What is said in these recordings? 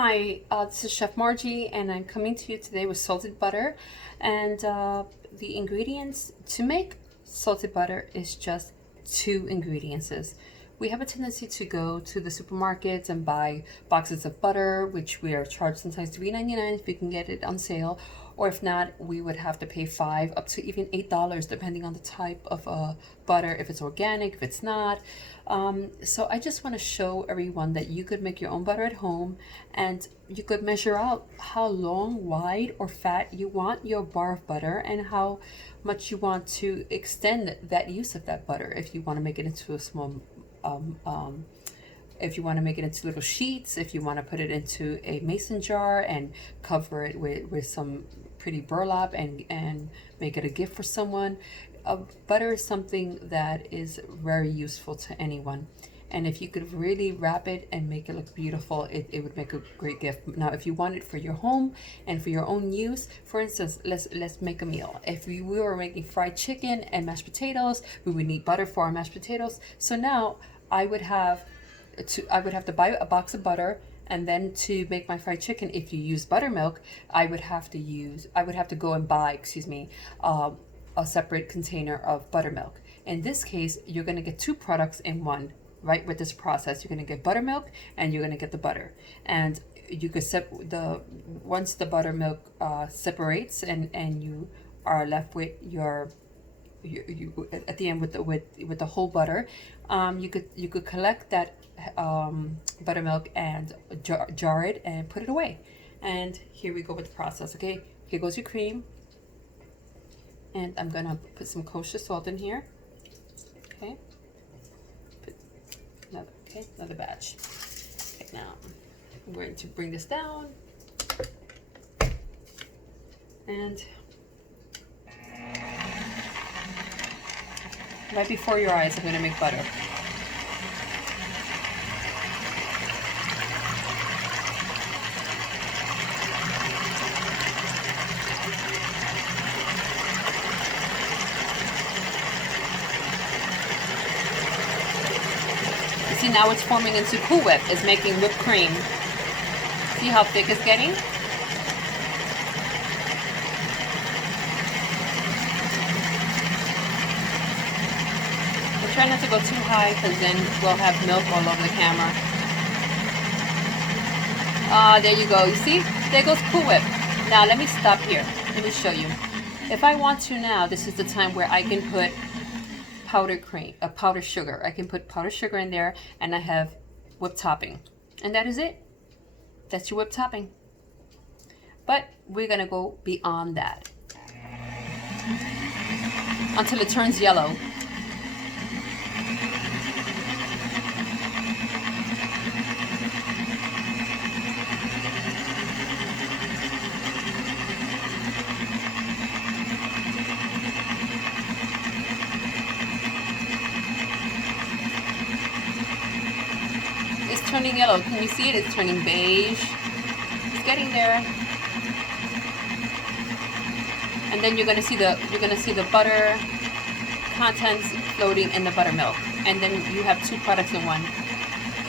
Hi, this is Chef Margie, and I'm coming to you today with salted butter. And the ingredients to make salted butter is just two ingredients. We have a tendency to go to the supermarkets and buy boxes of butter, which we are charged sometimes $3.99 if we can get it on sale, or if not, we would have to pay $5 up to even $8 depending on the type of butter, if it's organic, if it's not. So I just want to show everyone that you could make your own butter at home, and you could measure out how long, wide, or fat you want your bar of butter, and how much you want to extend that use of that butter. If you want to make it into a small if you want to make it into little sheets, if you want to put it into a mason jar and cover it with some pretty burlap and make it a gift for someone. Butter is something that is very useful to anyone. And if you could really wrap it and make it look beautiful, it would make a great gift. Now, if you want it for your home and for your own use, for instance, let's make a meal. If we were making fried chicken and mashed potatoes, we would need butter for our mashed potatoes. So now I would have to buy a box of butter, and then to make my fried chicken, if you use buttermilk, I would have to go and buy, a separate container of buttermilk. In this case, you're going to get two products in one, right? With this process, you're going to get buttermilk and you're going to get the butter. And you could once the buttermilk separates and you are left with you at the end with the whole butter, you could collect that buttermilk and jar it and put it away. And here we go with the process. Okay, here goes your cream, and I'm gonna put some kosher salt in here. Okay, another batch. Okay, now I'm going to bring this down, and right before your eyes, I'm going to make butter. You see, now it's forming into Cool Whip. It's making whipped cream. See how thick it's getting? Try not to go too high, because then we'll have milk all over the camera. There you go. You see? There goes Cool Whip. Now let me stop here. Let me show you. If I want to now, this is the time where I can put powdered sugar. I can put powdered sugar in there, and I have whipped topping. And that is it. That's your whipped topping. But we're going to go beyond that until it turns yellow. It's turning yellow. Can you see it? It's turning beige. It's getting there. And then you're gonna see the butter contents floating in the buttermilk. And then you have two products in one.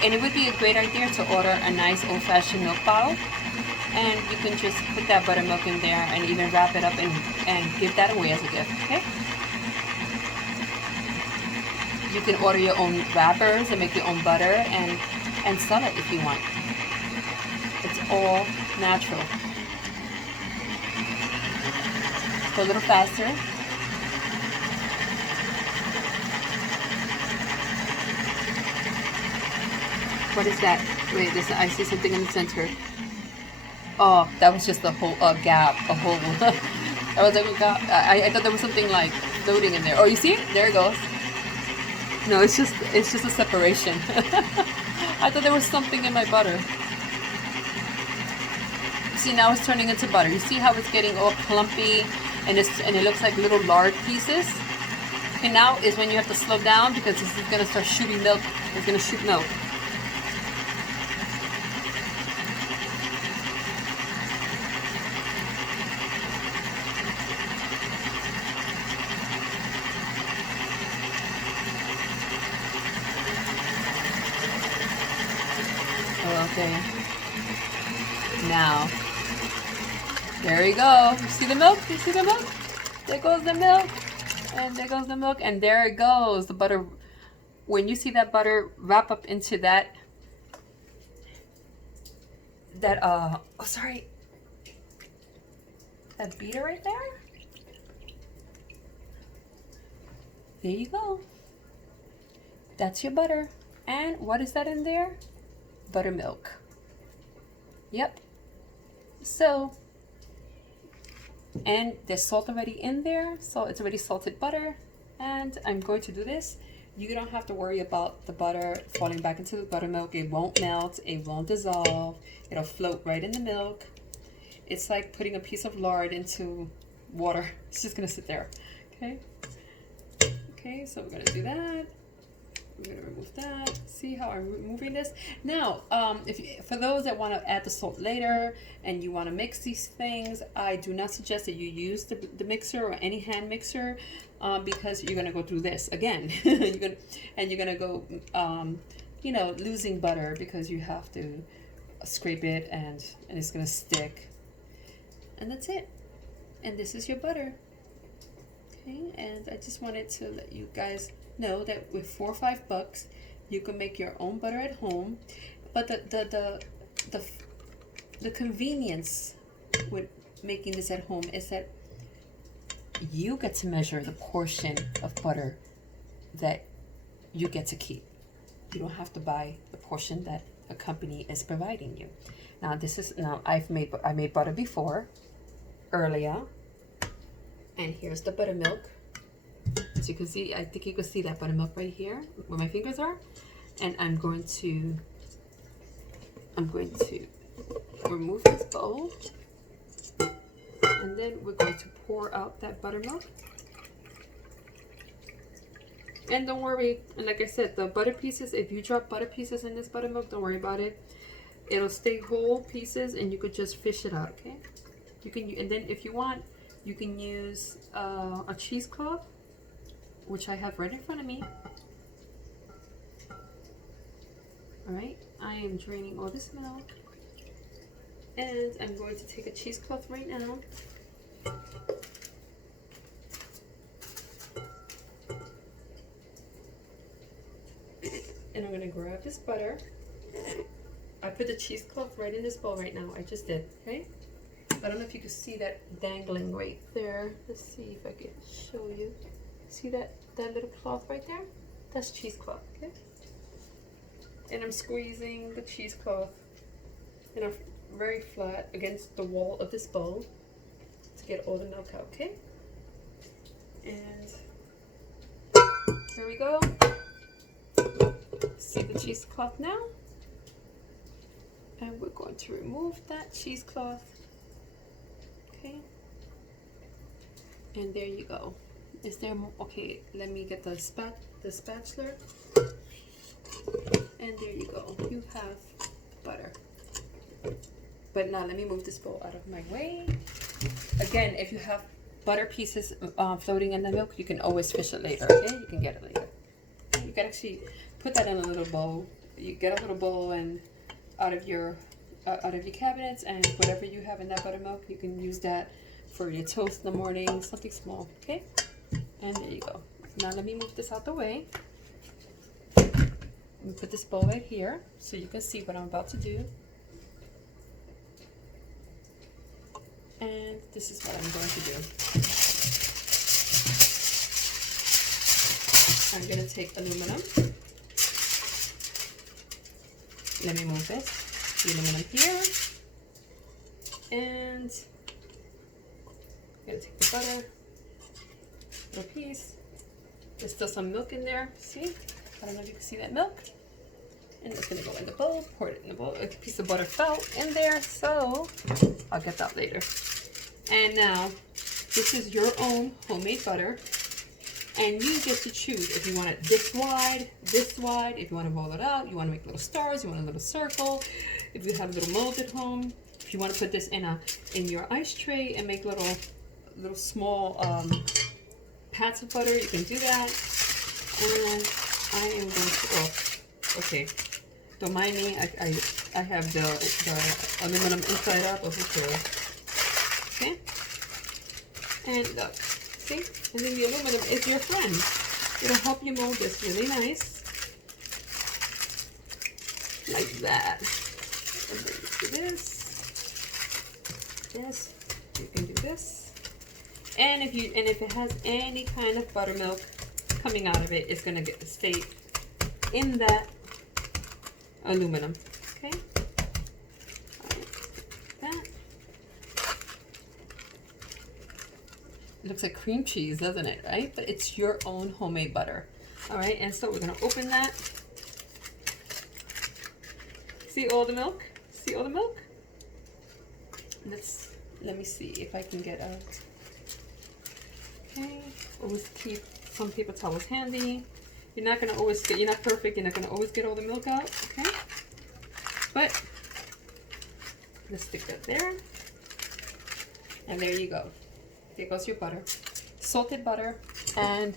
And it would be a great idea to order a nice old-fashioned milk bottle. And you can just put that buttermilk in there and even wrap it up and give that away as a gift, okay? You can order your own wrappers and make your own butter and sell it if you want. It's all natural. Go a little faster. What is that? Wait, I see something in the center. Oh, that was just a whole gap, a hole. I was like, oh God, I thought there was something like floating in there. Oh, you see? There it goes. No, it's just a separation. I thought there was something in my butter. See, now it's turning into butter. You see how it's getting all clumpy and it looks like little lard pieces? Okay, now is when you have to slow down, because this is going to start shooting milk. It's going to shoot milk. Okay. now, there you go. You see the milk? You see the milk? There goes the milk. And there goes the milk. And there it goes. The butter. When you see that butter wrap up into that, that beater right there. There you go. That's your butter. And what is that in there? Buttermilk. Yep. So, and there's salt already in there, so it's already salted butter. And I'm going to do this. You don't have to worry about the butter falling back into the buttermilk. It won't melt, it won't dissolve. It'll float right in the milk. It's like putting a piece of lard into water. It's just gonna sit there, okay? Okay, so we're gonna do that. We're gonna remove that. See how I'm removing this? Now, for those that want to add the salt later and you want to mix these things, I do not suggest that you use the mixer or any hand mixer because you're gonna go through this again. you're gonna go, you know, losing butter because you have to scrape it and it's gonna stick. And that's it. And this is your butter. Okay, and I just wanted to let you guys know that with $4 or $5 you can make your own butter at home, but the convenience with making this at home is that you get to measure the portion of butter that you get to keep. You don't have to buy the portion that a company is providing you. Now I made butter before earlier, and here's the buttermilk. As you can see, I think you can see that buttermilk right here where my fingers are. And I'm going to remove this bowl. And then we're going to pour out that buttermilk. And don't worry, and like I said, the butter pieces, if you drop butter pieces in this buttermilk, don't worry about it. It'll stay whole pieces and you could just fish it out, okay? You can, and then if you want, you can use a cheesecloth, which I have right in front of me. All right, I am draining all this milk, and I'm going to take a cheesecloth right now. And I'm gonna grab this butter. I put the cheesecloth right in this bowl right now. I just did, okay? I don't know if you can see that dangling right there. Let's see if I can show you. See that little cloth right there? That's cheesecloth, okay? And I'm squeezing the cheesecloth in a very flat against the wall of this bowl to get all the milk out, okay? And here we go. See the cheesecloth now? And we're going to remove that cheesecloth, okay? And there you go. Is there more? Okay, let me get the spatula. And there you go. You have butter. But now let me move this bowl out of my way. Again, if you have butter pieces floating in the milk, you can always fish it later, okay? You can get it later. You can actually put that in a little bowl. You get a little bowl and out of your cabinets, and whatever you have in that buttermilk, you can use that for your toast in the morning, something small, okay? And there you go. Now let me move this out the way. Let me put this bowl right here so you can see what I'm about to do. And this is what I'm going to do. I'm going to take aluminum. Let me move this. The aluminum here. And I'm going to take the butter. Little piece. There's still some milk in there. See? I don't know if you can see that milk. And it's going to go in the bowl. Pour it in the bowl. A piece of butter fell in there, so I'll get that later. And now, this is your own homemade butter. And you get to choose if you want it this wide, if you want to roll it out, you want to make little stars, you want a little circle, if you have a little mold at home, if you want to put this in your ice tray and make little small pats of butter, you can do that. And I am going to, oh, okay, don't mind me, I I have the aluminum inside out, but who cares? Okay? And look, see? And then the aluminum is your friend. It'll help you mold this really nice. Like that. And then you do this. You can do this. And if it has any kind of buttermilk coming out of it, it's gonna stay in that aluminum. Okay. That. It looks like cream cheese, doesn't it? Right? But it's your own homemade butter. All right. And so we're gonna open that. See all the milk? See all the milk? Let me see if I can get out. Okay. Always keep some paper towels handy. You're not gonna always get. You're not perfect. You're not gonna always get all the milk out. Okay. But let's stick that there. And there you go. There goes your butter. Salted butter. And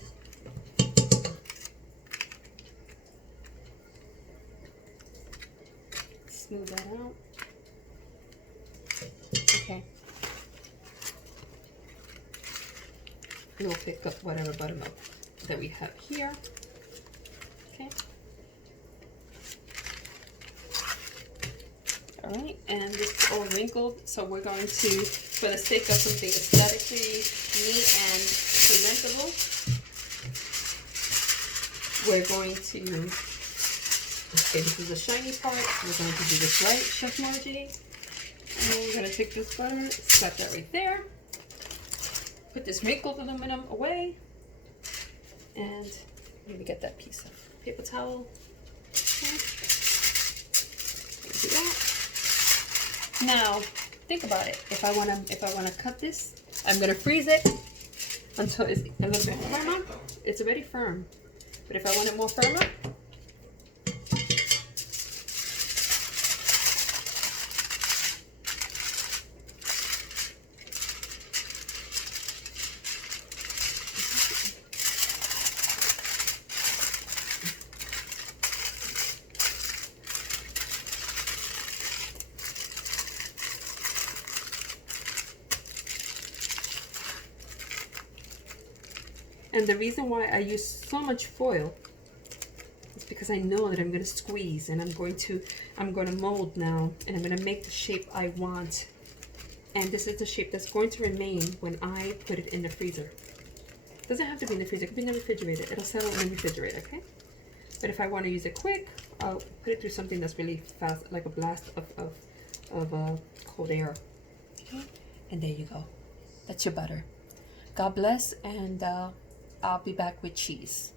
smooth that out. Okay. We'll pick up whatever buttermilk that we have here. Okay. All right, and this is all wrinkled, so we're going to, for the sake of something aesthetically neat and presentable, we're going to, okay, this is the shiny part. We're going to do this right, Chef Margir. And we're going to take this butter, slap that right there. Put this wrinkled aluminum away. And maybe get that piece of paper towel. Okay. Do that. Now, think about it. If I wanna cut this, I'm gonna freeze it until it's a little bit firmer. It's already firm. But if I want it more firmer, and the reason why I use so much foil is because I know that I'm going to squeeze and I'm going to mold now, and I'm going to make the shape I want. And this is the shape that's going to remain when I put it in the freezer. It doesn't have to be in the freezer, it could be in the refrigerator. It'll settle in the refrigerator, okay? But if I want to use it quick, I'll put it through something that's really fast, like a blast of cold air. Okay? And there you go. That's your butter. God bless, and I'll be back with cheese.